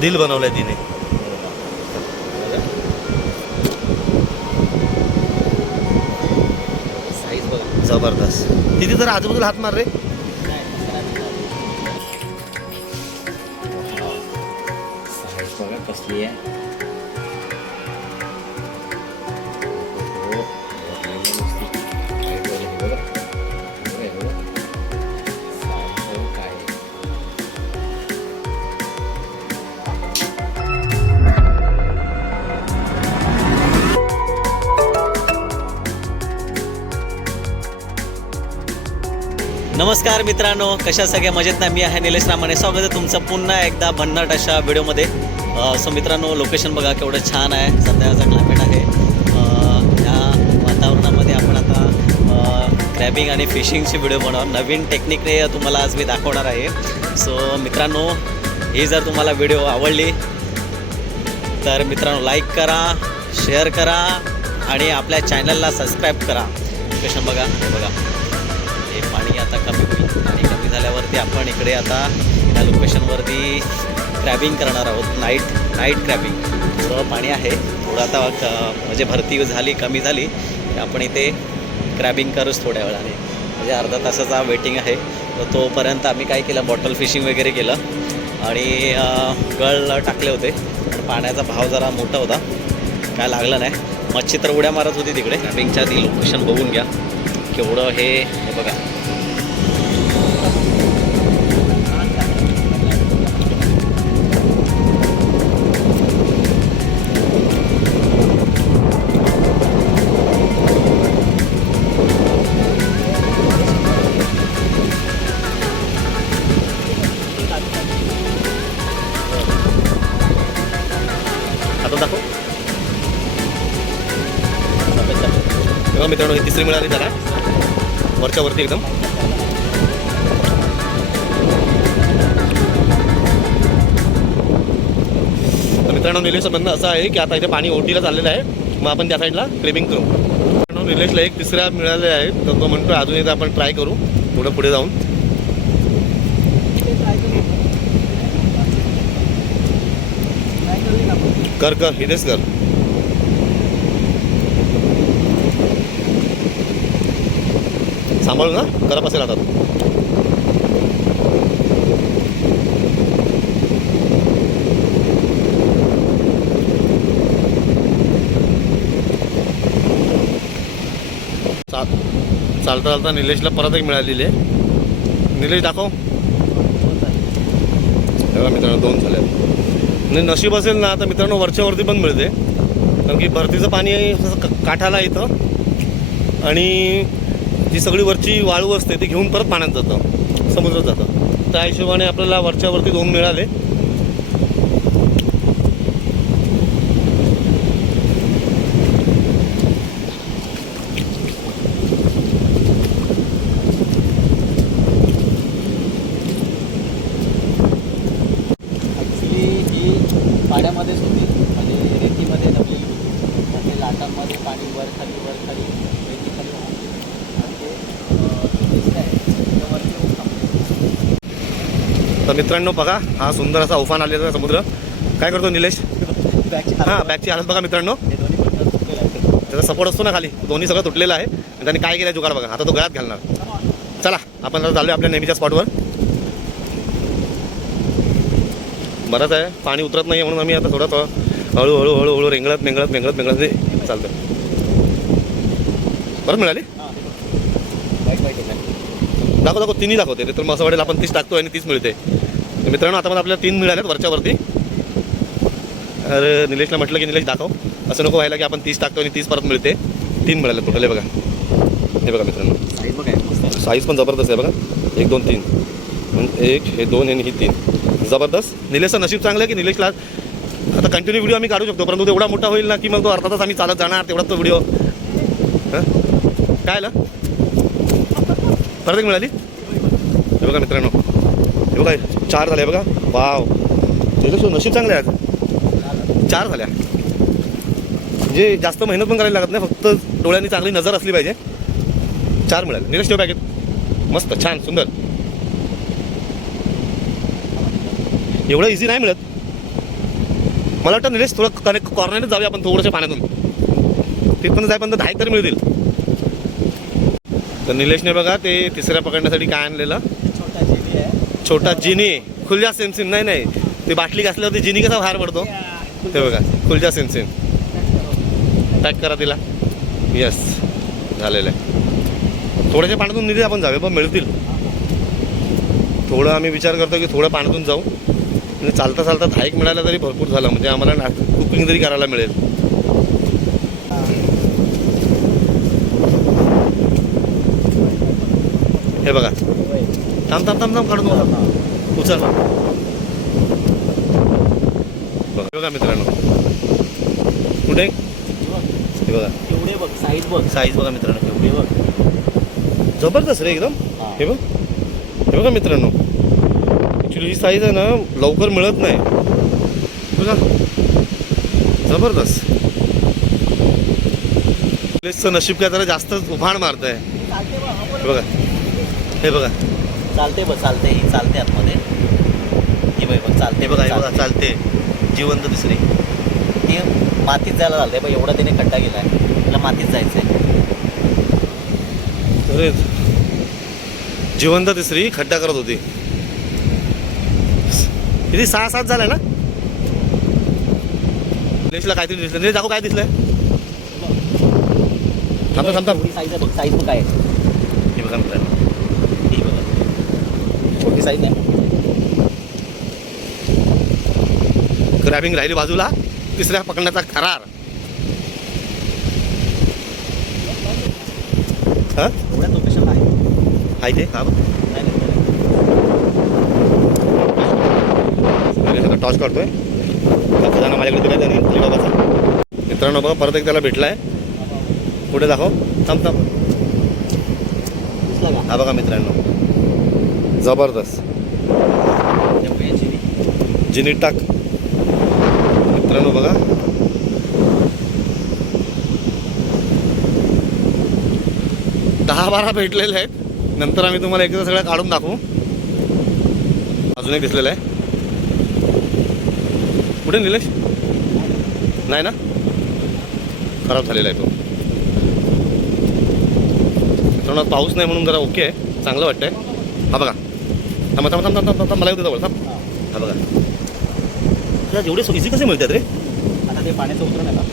दिल बनवलंय तिने. साईज बघा. जबरदस्त. तिथे जर आजूबाजूला हात मार रे. साईज बघा कसली आहे. नमस्कार मित्रांनो कशा सगळ्या मजेत ना? मी आहे निलेश रामाने. स्वागत आहे तुमचं पुन्हा एकदा भन्नाट अशा व्हिडिओमध्ये. सो मित्रांनो लोकेशन बघा केवढं छान आहे. सध्याचा क्लायमेट आहे. या वातावरणामध्ये आपण आता क्रॅबिंग आणि फिशिंगची व्हिडिओ बनवणार. नवीन टेक्निकने तुम्हाला आज मी दाखवणार आहे. सो मित्रांनो ही जर तुम्हाला व्हिडिओ आवडली तर मित्रांनो लाईक करा शेअर करा आणि आपल्या चॅनलला सबस्क्राईब करा. लोकेशन बघा बघा. आणि कमी झाल्यावरती आपण इकडे आता या लोकेशनवरती क्रॅबिंग करणार आहोत. नाईट नाईट क्रॅबिंग थोडं पाणी आहे. थोडं आता क म्हणजे भरती झाली कमी झाली. आपण इथे क्रॅबिंग करूच थोड्या वेळाने. म्हणजे अर्धा तासाचा वेटिंग आहे. तर तोपर्यंत आम्ही काय केलं? बॉटल फिशिंग वगैरे केलं. आणि गळ टाकले होते. पण पाण्याचा भाव जरा मोठा होता. काय लागलं नाही. मच्छी तर उड्या मारत होती तिकडे. क्रॅबिंगच्या ती लोकेशन बघून घ्या. केवढं हे बघा. बघा मित्रांनो ही तिसरी मिळाली त्याला. वरच्या वरती एकदम. तर मित्रांनो निलेशचं म्हणणं असं आहे की आता इथे पाणी ओटीला चाललेलं आहे. मग आपण त्या साईडला क्रेबिंग करू. मित्रांनो निलेशला एक तिसऱ्या मिळाले आहे तर तो म्हणतो अजून एकदा आपण ट्राय करू. पुढं पुढे जाऊन. कर कर इथेच कर. सांभाळून ना करप असेल आता चालता चालता निलेशला परत एक मिळालेली आहे. निलेश दाखव. तेव्हा मित्रांनो दोन झाले. आणि नशीब असेल ना तर मित्रांनो वरच्या वरती पण मिळते. कारण की भरतीचं पाणी असं काठाला येतं आणि जी सगळी वरची वाळू असते ती घेऊन परत पाण्यात जातं समुद्रात जातं. त्या हिशोबाने आपल्याला वरच्यावरती दोन मिळाले ॲक्च्युली ही पाण्यामध्येच होती म्हणजे रेतीमध्ये दबलेली होती मग ते लाटांमध्ये पाणी वर खाली वर खाली रेती खाली होती आणि ते अं, दिसतंय त्या वरती येऊन थांबलं. तर मित्रांनो बघा हा सुंदर असा उफान आलेला समुद्र. काय करतो निलेश? बॅगची हां बॅगची हालत बघा मित्रांनो. त्याचा सपोर्ट असतो ना खाली. दोन्ही सगळं तुटलेलं आहे. आणि त्याने काय केलं जुगार बघा. आता तो गळ्यात घालणार. चला आपण आता चालू आपल्या नेहमीच्या स्पॉटवर बरंच आहे. पाणी उतरत नाही म्हणून आम्ही आता थोडं थोडं हळूहळू हळूहळू रेंगळत मेंगळत मेंगळत मेंगळत ते चालतं बरं मिळाली? दाखव दाखव. तिन्ही दाखवते. ते तर मग असं वाटेल आपण तीस टाकतो आणि तीच मिळते. तर मित्रांनो आता पण आपल्याला तीन मिळाल्यात वरच्या वरती अरे निलेशला म्हटलं की निलेश दाखव. असं नको व्हायला की आपण तीस टाकतो आणि तीस परत मिळते. तीन मिळाले टोटल हे बघा. हे बघा मित्रांनो. साईज पण जबरदस्त आहे बघा. एक दोन तीन. एक हे दोन आणि ही तीन. जबरदस्त. निलेशचं नशीब चांगलं आहे की निलेशला आता कंटिन्यू व्हिडिओ आम्ही काढू शकतो परंतु एवढा मोठा होईल ना की मग तो अर्धा तास आम्ही चालत जाणार तेवढाच तो व्हिडिओ काय आलं? परत एक मिळाली? हे बघा मित्रांनो. हे बघा चार झाले बघा. वाव. निलेश नशीब चांगले आहे आज. चार झाल्या. म्हणजे जास्त मेहनत पण करायला लागत नाही फक्त डोळ्यांनी चांगली नजर असली पाहिजे. चार मिळाले. निलेश ठेव पॅकेट मस्त छान सुंदर. एवढं इझी नाही मिळत. मला वाटतं निलेश थोडं कनेक्ट कॉर्नरच जाऊया आपण थोडंशा पाण्यातून. तिथपर्यंत जायपर्यंत दहा एक तरी मिळतील. तर निलेशने बघा ते तिसऱ्या पकडण्यासाठी काय आणलेलं? छोटा जिनी. खुलजा सेमसिम. नाही नाही. ते बाटली घासल्यावरती जिनी कसा बाहेर पडतो? ते बघा. खुलजा सिमसिम. पॅक करा तिला. यस झालेलं आहे. थोड्याशा पाण्यातून निधी आपण जाऊया. पण मिळतील. थोडं आम्ही विचार करतो की थोडं पाण्यातून जाऊ. म्हणजे चालता चालता हाईक मिळायला मिळाला तरी भरपूर झालं. म्हणजे आम्हाला कुकिंग तरी करायला मिळेल. हे बघा. थांब थांब थांब थांब काढून बघा उचल. बघा बघा मित्रांनो. कुठे? हे बघा. एवढे बघ साईज बघ. साईज बघा मित्रांनो. एवढे बघ. जबरदस्त रे एकदम. हा. बघ. हे बघा मित्रांनो. ॲक्च्युली ही साईज आहे ना लवकर मिळत नाही. बघा. जबरदस्त. प्लेसचं नशीब काय जरा जास्त उभाण मारत आहे हे बघा. हे बघा. चालते बघ चालते. ही चालते आतमध्ये. हे बघ बघ चालते बघा बघा चालते. जिवंत तिसरी ती मातीत जायला चालते बघ एवढा तिने खड्डा गेलाय तिला मातीत जायचंय. अरे जिवंत तिसरी खड्डा करत होती. किती? सहा सात झाल्या ना? निलेशला काहीतरी दिसलं. निलेश दाखव काय दिसलंय. थांब थांब थांब. साईज आहे बघ साईज बघ काय आहे. ही बघ छोटी साईज आहे. ग्रॅबिंग राहिली बाजूला. तिसऱ्या पकडण्याचा करार. आहे. आहे ते? हा बघ. नाही, नाही, नाही. निलेश आता टॉस काढतोय त्या खजाना माझ्याकडे मित्रांनो बघा परत एक त्याला भेटलाय. पुढे दाखव. थांब थांब. हा बघा मित्रांनो. जबरदस्त. जिनी टाक. मित्रांनो बघा. दहा बारा भेटलेले आहेत. नंतर आम्ही तुम्हाला एकदा सगळ्या काढून दाखवू. अजून एक दिसलेलं आहे. कुठे निलेश? नाही ना? खराब झालेला आहे तो. मित्रांनो पाऊस नाही म्हणून जरा ओके आहे. चांगलं वाटतंय. हा बघा. थांबा थांबा थांबा थांबा थांबा मला येऊ जवळ थांब. हा. बघा. तुला जेवढे इझी कसे मिळतात रे? आता ते पाण्याचं उतरण आहे.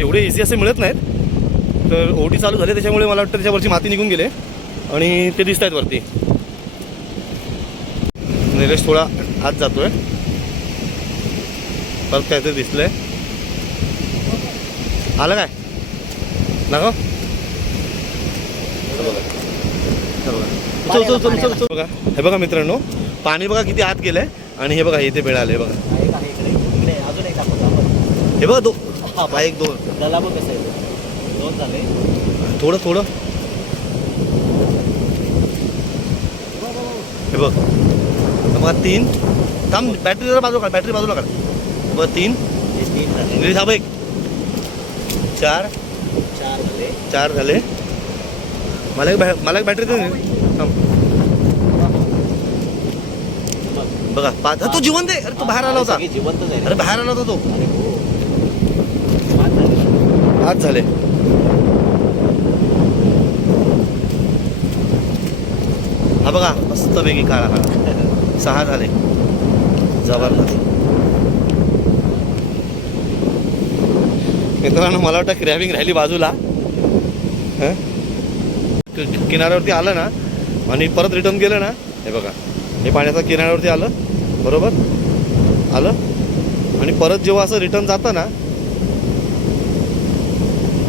एवढे इझी असे मिळत नाहीत. तर ओटी चालू झाले त्याच्यामुळे मला वाटतं त्याच्यावरची माती निघून गेले. आणि ते दिसत आहेत वरती. निलेश थोडा आत जातोय. परत काहीतरी दिसलंय. आलं काय? ना उचल उचल उचल उचल बघा हे बघा मित्रांनो पाणी बघा किती आत गेलंय आणि हे बघा इथे बघा एक दाखवतो आपण हे बघा दो हा, एक दोन. बघ दोन झाले थोडं थोडं. हे बघ. हे बघा तीन. थांब बॅटरी जरा बाजूला काढ बॅटरी बाजूला काढ. बघ तीन. तीन झाले. बघ एक. चार. चार झाले. चार झाले. मला बॅ- मला बॅटरी दे. निलेश. थांब. बघ. पाच तो जिवंत आहे. अरे तो बाहेर आला होता. आहे अरे बाहेर आला होता तो. हो. आज झाले. हा बघा मस्तपैकी काळा हा. सहा झाले. जबरदस्त. मित्रांनो मला वाटतं क्रॅबिंग राहिली बाजूला. हं? किनाऱ्यावरती आलं ना आणि परत रिटर्न गेलं ना हे बघा हे पाण्याचा किनाऱ्यावरती आलं बरोबर? आलं आणि परत जेव्हा असं रिटर्न जातं ना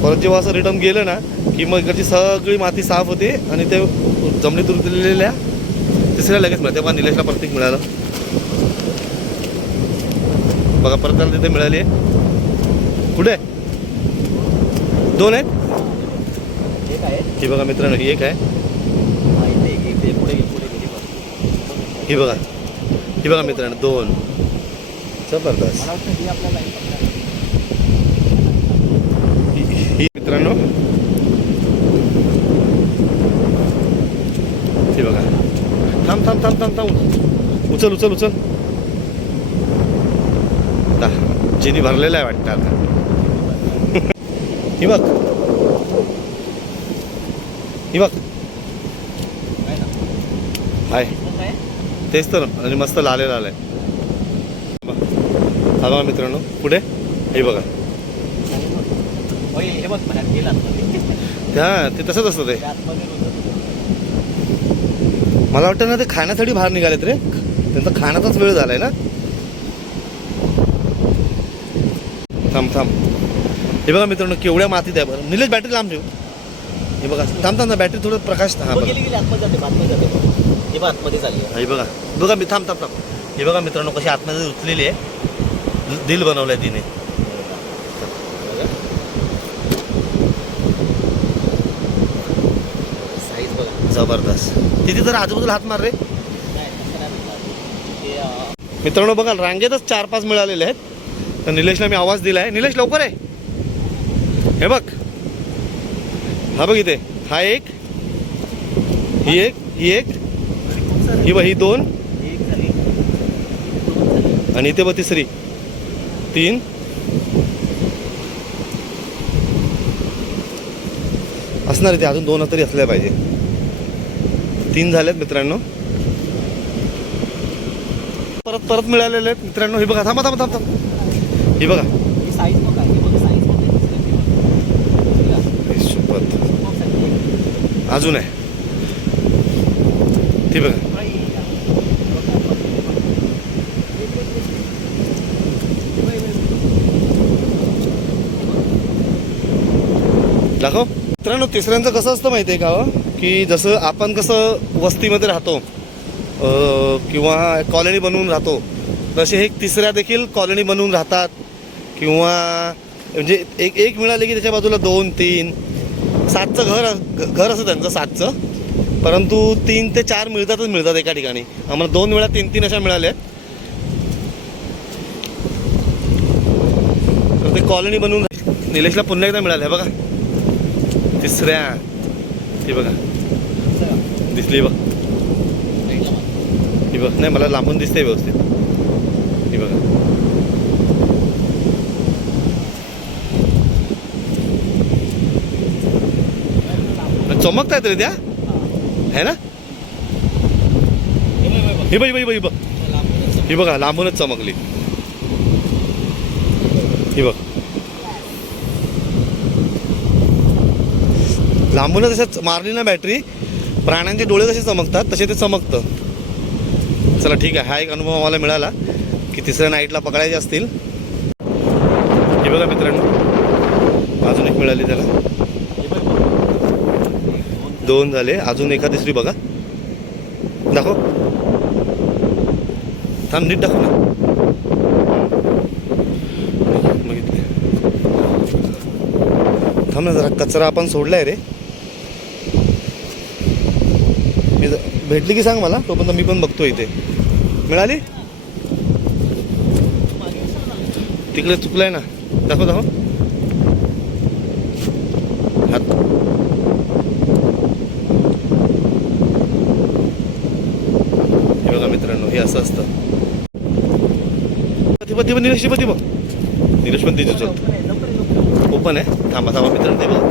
परत जेव्हा असं रिटर्न गेलं ना की मग इकडची सगळी माती साफ होते आणि ते जमिनीत उरलेल्या तिसऱ्या लगेच मिळते तेव्हा निलेशला प्रत्येक मिळालं. बघा परत त्याला तिथे मिळाली आहे. कुठे? दोन आहेत? ही बघा मित्रांनो ही एक आहे. हा, बघ. ही बघा ही बघा मित्रांनो दोन. जबरदस्त. ही मित्रांनो ही बघा. थांब थांब थांब थांब थांब. उचल उचल उचल. जिनी भरलेलं आहे वाटतं आता. ही बघ. ही बघ? हाय? तेच तर आणि मस्त लाले लाल आहे हा बघा मित्रांनो पुढे हे बघा हे ते तसंच असतं ते. मला वाटतं ना ते खाण्यासाठी बाहेर निघालेत रे त्यांचा खाण्याचाच वेळ झालाय ना थांब थांब हे बघा मित्रांनो केवढ्या मातीत आहे बरं निलेश बॅटरी लांब ठेव हे बघा थांब थांब बॅटरी थोडं प्रकाश हा बघ, हे बघ आतमध्ये चालली आहे. हा, बघा. बघा मी थांब थांब थांब. हे बघा मित्रांनो कशी आतमध्ये उचलेली आहे. दिल बनवलंय तिने. बघा. साईज बघा. जबरदस्त. तिथे जर आजूबाजूला हात मार रे. मित्रांनो बघा रांगेतच चार पाच मिळालेले आहेत. तर निलेशला मी आवाज दिला आहे निलेश लवकर आहे हे बघ. हा बघ इथे हा एक ही एक ही एक ही बघ ही दोन एक आणि इथे बघ तिसरी तीन असणार इथे अजून दोन तरी असल्या पाहिजे. तीन झालेत मित्रांनो. परत परत मिळालेले आहेत मित्रांनो. हे बघा थांबा थांबा थांबा थांबा. ही बघा ही साईज बघा ही बघ साईज बघ ही बघा. ही सुपत खूप सारी. अजून आहे. ते बघा. दाखव. मित्रांनो तिसऱ्यांचं कसं असतं माहिती आहे का हो? की जसं आपण कसं वस्तीमध्ये राहतो किंवा कॉलनी बनवून राहतो तसे हे तिसऱ्या देखील कॉलनी बनवून राहतात. किंवा म्हणजे एक एक मिळाले की त्याच्या बाजूला दोन तीन सातचं घर घर असं त्यांचं सातचं. परंतु तीन ते चार मिळतातच मिळतात एका ठिकाणी. आम्हाला दोन वेळा तीन तीन अशा मिळाल्या. तर ते कॉलनी बनवून निलेशला पुन्हा एकदा मिळाल्या बघा. तिसऱ्या. ती बघा. दिसली बघ. ही बघ. नाही मला लांबून दिसते व्यवस्थित ही बघा चमकतायत रे त्या. है ना? ही बघ ही बघ बघ ही बघा. लांबूनच चमकली. ही बघ. लांबूनच जसं मारली ना बॅटरी प्राण्यांचे डोळे कसे चमकतात तसे ते चमकतं. चला ठीक आहे. हा एक अनुभव आम्हाला मिळाला की तिसऱ्या नाईटला पकडायचे असतील. हे बघा मित्रांनो. अजून एक मिळाली त्याला. दोन झाले. अजून एका तिसरी बघा. दाखव. थांब नीट दाखव ना. थांब ना जरा कचरा आपण सोडलाय रे. मी ज- भेटली की सांग मला तोपर्यंत मी पण बघतो इथे. मिळाली? तिकडे चुकलंय ना. दाखव दाखव हात हे बघा मित्रांनो हे असं असतं. ती बघ ती बघ. निलेश ती पण तिथे चल ओपन आहे. थांबा थांबा मित्रांनो ते बघा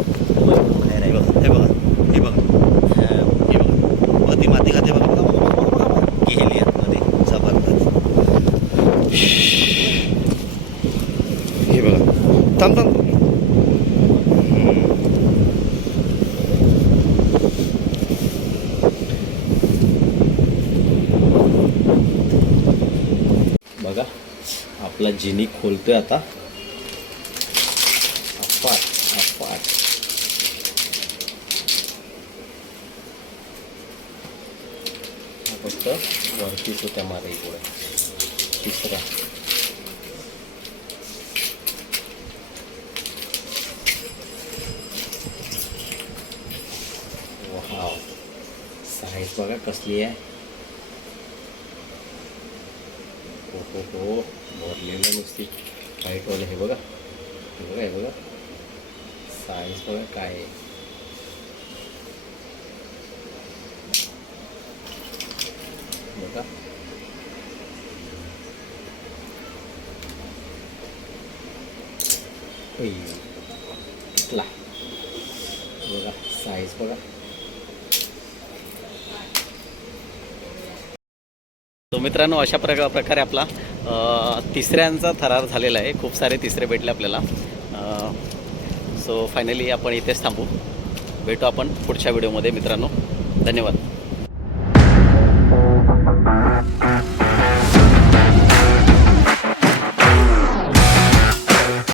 हे बघा हे बघा हे बघा हे बघा बघा ती माती खाते बघा बघा, बघा, बघा, बघा, बघा. गेली आतमध्ये जबरदस्त हे बघा थांब थांब हम्म. बघा आपला जिनी खोलतोय आता. अफाट अफाट फक्त वरतीच होत्या मारे इकडे. तिसरा. वाव. साईज बघा कसली आहे. हो हो हो. भरलेलं नुसती व्हाईटवालं हे बघा. हे बघा हे बघा. सायन्स बघा काय आहे. बघा. बघा साईज बघा. मित्रांनो अशा प्रका प्रकारे आपला तिसऱ्यांचा थरार झालेला आहे. खूप सारे तिसरे भेटले आपल्याला. सो फायनली आपण इथेच थांबू. भेटू आपण पुढच्या व्हिडिओमध्ये मित्रांनो. धन्यवाद.